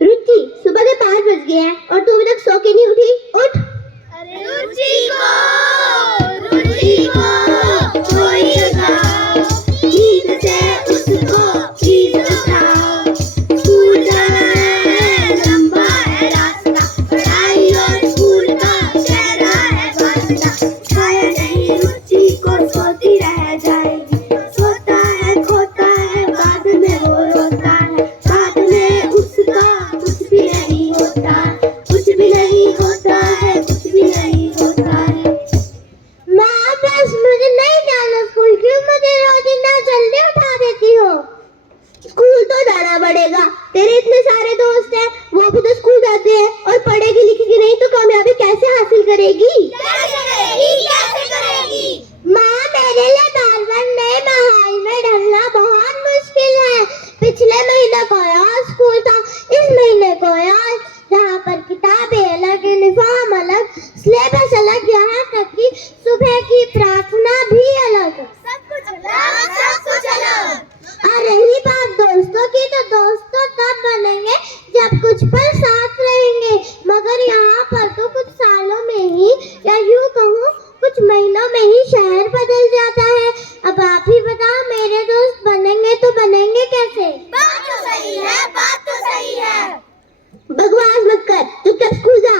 रुचि, सुबह के 5 बज गए हैं और तू अभी तक सो के नहीं उठी। उठ। रुचि को कोई उठाओ, नींद से उसको प्लीज उठाओ। स्कूल जाना है, लंबा है रास्ता, पढ़ाई और स्कूल का गहरा है वास्ता। खाया नहीं रुचि को सोती रह जाएगी, सोता है खोता है बाद में वो रोता है, बाद में उसका कुछ भी नहीं होता, कुछ भी नहीं होता है, कुछ भी नहीं होता है। माँ बस मुझे नहीं जाना स्कूल, क्यों मुझे रोज इतना जल्दी उठा देती हो? स्कूल तो जाना पड़ेगा, तेरे इतने सारे दोस्त हैं, वो भी तो स्कूल जाते हैं और पढ़ेगी लिखेगी नहीं तो कामयाबी कैसे हासिल करेगी? कैसे करेगी? माँ मेरे लिए बार-बार नए माहौल में ढलना बहुत मुश्किल है। पिछले महीने को और स्कूल था, इस महीने को और, जहाँ पर किताबें अलग, यूनिफॉर्म अलग, सिलेबस अलग, यहाँ तक कि सुबह की प्रार्थना भी अलग। सब कुछ अलग। और रही बात दोस्तों की, तो दोस्तों तब बनेंगे जब कुछ पल साथ रहेंगे, मगर यहाँ पर तो कुछ सालों में ही, या यूँ कहूँ कुछ महीनों में ही शहर बदल जाता है। अब आप ही बताओ, मेरे दोस्त बनेंगे तो बनेंगे कैसे? बात तो सही है। बकवास मत कर, चुपचाप स्कूल जा।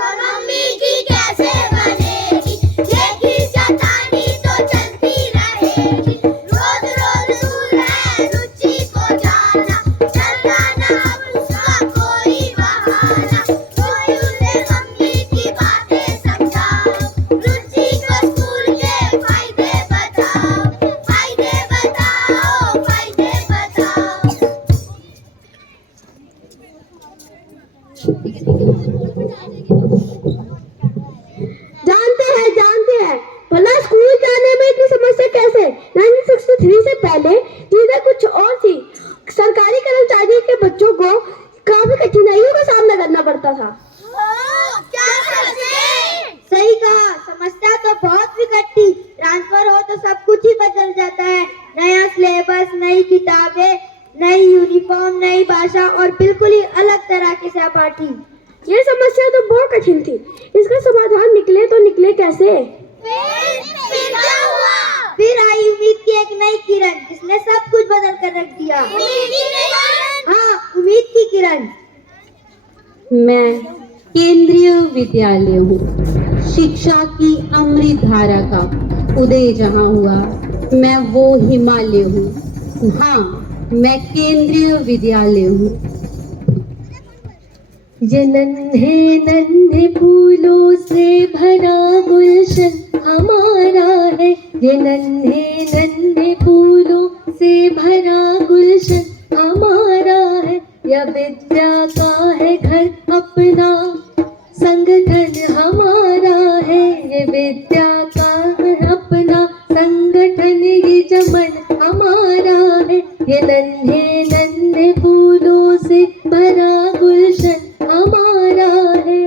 और मम्मी की कैसे बनेगी, देखी शैतानी तो चलती रहेगी। रोज रोज दूर है रुचि को जाना, चलता ना अब उसका कोई बहाना। कोई उसे मम्मी की बातें समझाओ, रुचि को स्कूल के फायदे बताओ, फायदे बताओ, फायदे बताओ। जानते हैं भला स्कूल जाने में इतनी समस्या कैसे? 1963 से पहले चीजें कुछ और थी। सरकारी कर्मचारियों के बच्चों को काफी कठिनाइयों का सामना करना पड़ता था। सही कहा, समस्या तो बहुत विकट थी। ट्रांसफर हो तो सब कुछ ही बदल जाता है। नया सिलेबस, नई किताबें, नई यूनिफॉर्म, नई भाषा और बिल्कुल ही अलग तरह के सहपाठी। ये समस्या तो बहुत कठिन थी। इसका समाधान निकले तो निकले कैसे? फिर क्या हुआ? फिर आई उम्मीद की एक नई किरण, जिसने सब कुछ बदल कर रख दिया। हाँ, उम्मीद की किरण। मैं केंद्रीय विद्यालय हूँ, शिक्षा की अमृत धारा का उदय जहाँ हुआ, मैं वो हिमालय हूँ। हाँ, मैं केंद्रीय विद्यालय हूँ। ये नन्हे नन्हे फूलों से भरा गुलशन हमारा है, ये नन्हे नन्हे फूलों से भरा गुलशन हमारा है। यह विद्या का है घर अपना, संगठन हमारा है। ये विद्या का है अपना संगठन, ये चमन हमारा है। ये नन्हे नन्हे फूलों से भरा गुलशन हमारा है।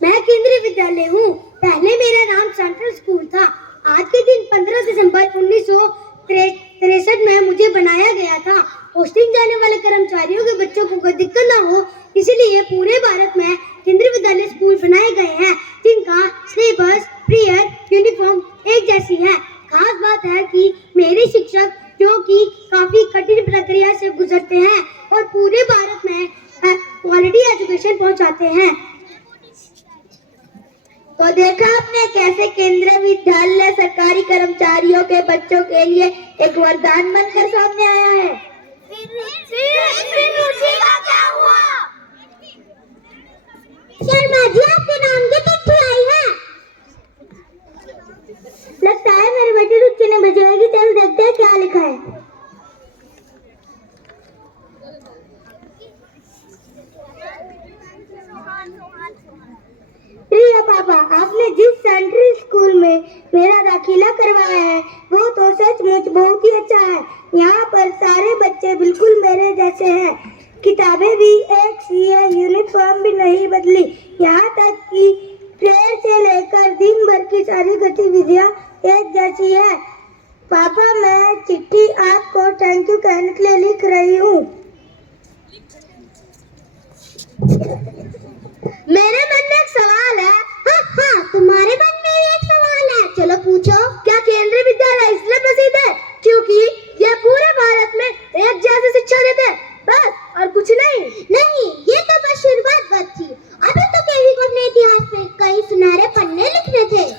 मैं केंद्रीय विद्यालय हूँ। पहले मेरा नाम सेंट्रल स्कूल था। आज के दिन 15 दिसंबर 1963 में मुझे बनाया गया था। पोस्टिंग जाने वाले कर्मचारियों के बच्चों को कोई दिक्कत ना हो, इसलिए पूरे भारत में केंद्रीय विद्यालय स्कूल बनाए गए हैं, जिनका सिलेबस, पीरियड, यूनिफॉर्म एक जैसी है। खास बात है कि मेरे शिक्षक, जो कि काफी कठिन प्रक्रिया से गुजरते हैं और पूरे भारत में क्वालिटी एजुकेशन पहुंचाते हैं। तो देखा आपने कैसे केंद्रीय विद्यालय सरकारी कर्मचारियों के बच्चों के लिए एक वरदान बनकर सामने आया है। फिर रुचि का क्या हुआ? शर्मा जी, आपके नाम की चिट्ठी आई है। लगता है मेरी बेटी रुचि ने भेजाएगी। चल देखते हैं क्या लिखा है। प्रिय पापा, आपने जिस सेंट्रल स्कूल में मेरा दाखिला करवाया है वो तो सचमुच बहुत ही अच्छा है। यहाँ पर सारे बच्चे बिल्कुल मेरे जैसे हैं। किताबें भी एक सी है, यूनिफॉर्म भी नहीं बदली। यहाँ तक कि प्रेयर से लेकर दिन भर की सारी गतिविधियाँ एक जैसी है। पापा, मैं चिट्ठी आपको थैंक यू कहने के लिए लिख रही हूँ। मेरे मन में एक सवाल है। हाँ, तुम्हारे मन में भी एक सवाल है। चलो पूछो। क्या केंद्रीय विद्यालय इसलिए प्रसिद्ध है क्योंकि यह पूरे भारत में एक जैसी शिक्षा देते हैं, बस, और कुछ नहीं? नहीं, ये तो बस शुरुआत बात थी। अभी तो केवी को अपने इतिहास में कई सुनहरे पन्ने लिखने थे।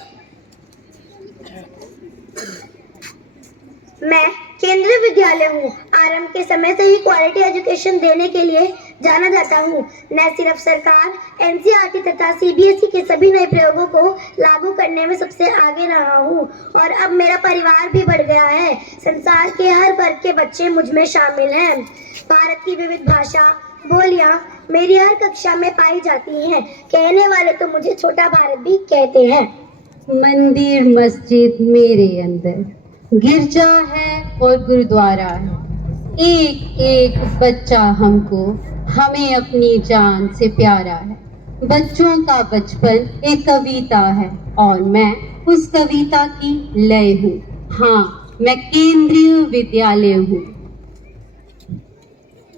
मैं केंद्रीय विद्यालय हूँ। आरंभ के समय से ही क्वालिटी एजुकेशन देने के लिए जाना जाता हूँ। न सिर्फ सरकार, एनसीईआरटी तथा सीबीएसई के सभी नए प्रयोगों को लागू करने में सबसे आगे रहा हूँ, और अब मेरा परिवार भी बढ़ गया है। संसार के हर वर्ग के बच्चे मुझ में शामिल हैं। भारत की विविध भाषा, बोलियां मेरी हर कक्षा में पाई जाती हैं। कहने वाले तो मुझे छोटा भारत भी कहते हैं। मंदिर मस्जिद मेरे अंदर, गिरजा है और गुरुद्वारा है। एक एक बच्चा हमको, हमें अपनी जान से प्यारा है। बच्चों का बचपन एक कविता है और मैं उस कविता की लय हूँ। हाँ, मैं केंद्रीय विद्यालय हूँ।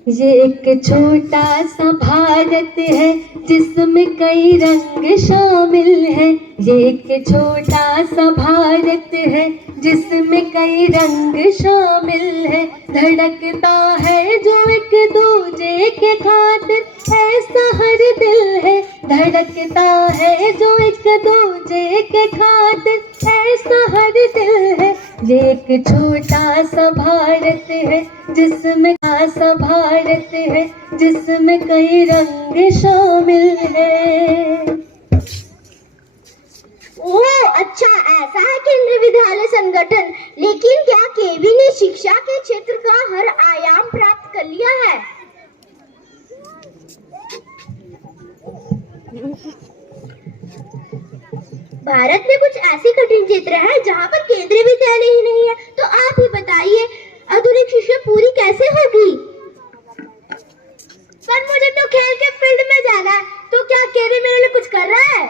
ये एक छोटा सा भारत है जिसमें कई रंग शामिल है। ये एक छोटा सा भारत है जिसमें कई रंग शामिल है। धड़कता है जो एक दूजे के खातिर, ऐसा हर दिल है। धड़कता है जो एक दूजे के खातिर, ऐसा हर दिल है। ये एक छोटा सा भारत है जिसमें सा भारत है जिसमें कई रंग शामिल है। ओह अच्छा, ऐसा है केंद्रीय विद्यालय संगठन। लेकिन क्या केवी ने शिक्षा के क्षेत्र का हर आयाम प्राप्त कर लिया है? भारत में कुछ ऐसे कठिन क्षेत्र हैं जहाँ पर केंद्रीय विद्यालय ही नहीं है, तो आप ही बताइए आधुनिक शिक्षा पूरी कैसे होगी? पर मुझे तो खेल के फील्ड में जाना है, तो क्या केवी मेरे लिए कुछ कर रहा है?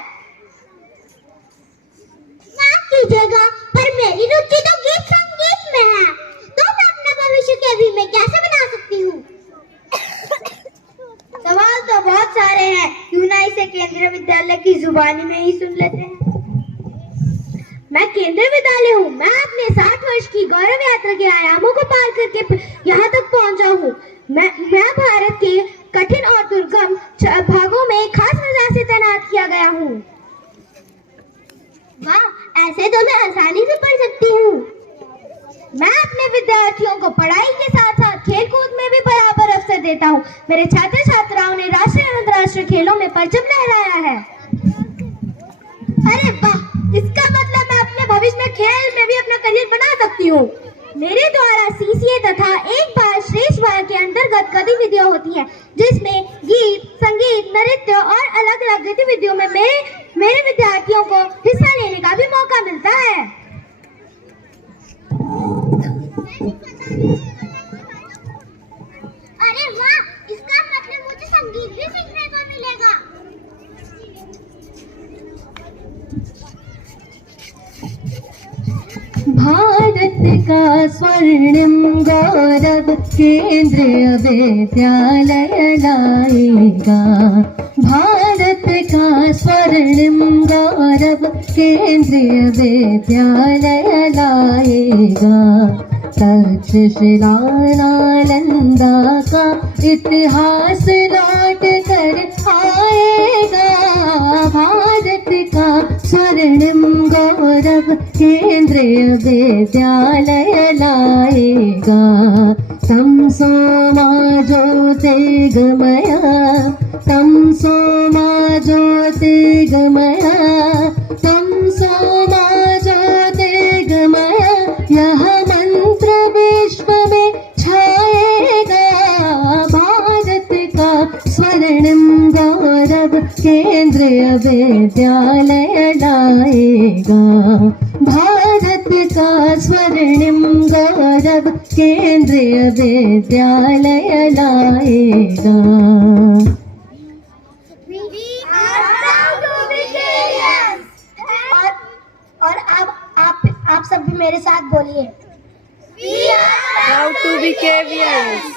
माफ कीजिएगा, पर मेरी रुचि तो गीत संगीत में है, तो मैं अपना भविष्य केवी में कैसे बना सकती हूँ? सवाल तो बहुत सारे हैं, क्यों ना इसे केंद्रीय विद्यालय की जुबानी में ही सुन लेते हैं। मैं केंद्रीय विद्यालय हूँ। मैं अपने 60 वर्ष की गौरव यात्रा के आयामों को पार करके यहाँ तक पहुँचा हूँ। मैं भारत के कठिन और दुर्गम भागों में खास नजर से तैनात किया गया हूँ। वाह, ऐसे तो मैं आसानी से पढ़ सकती हूँ। मैं अपने विद्यार्थियों को पढ़ाई के साथ साथ खेल कूद में भी बराबर अवसर देता हूँ। मेरे छात्र छात्राओं ने राष्ट्रीय और अंतर्राष्ट्रीय खेलों में परचम लहराया है। अरे वाह, इसका मतलब मैं अपने भविष्य में खेल में भी अपना करियर बना सकती हूँ। मेरे द्वारा सीसीए तथा एक भारत श्रेष्ठ भारत के अंतर्गत गतिविधियां होती हैं, जिसमें गीत, संगीत, नृत्य और अलग अलग गतिविधियों में मेरे विद्यार्थियों को हिस्सा लेने का भी मौका मिलता है। अरे वाह, इसका मतलब मुझे संगीत भी सीखने को मिलेगा। भारत का स्वर्णिम गौरव केंद्रीय विद्यालय लाएगा। भारत का स्वर्णिम गौरव केंद्रीय विद्यालय लाएगा। तक्षशिला नालंदा का इतिहास लौट कर आएगा। भारत का स्वर्णिम गौरव केंद्रीय विद्यालय लाएगा। तमसो मा ज्योतिर्गमय, तमसो मा ज्योतिर्गमय, तमसो मा ज्योतिर्गमय। यह मंत्र विश्व में छाएगा। भारत का स्वर्णिम गौरव केंद्रीय विद्यालय लाएगा। भारत का स्वर्णिम गौरव केंद्रीय विद्यालय लाएगा। और अब भी मेरे साथ बोलिए। We are How to be KVS.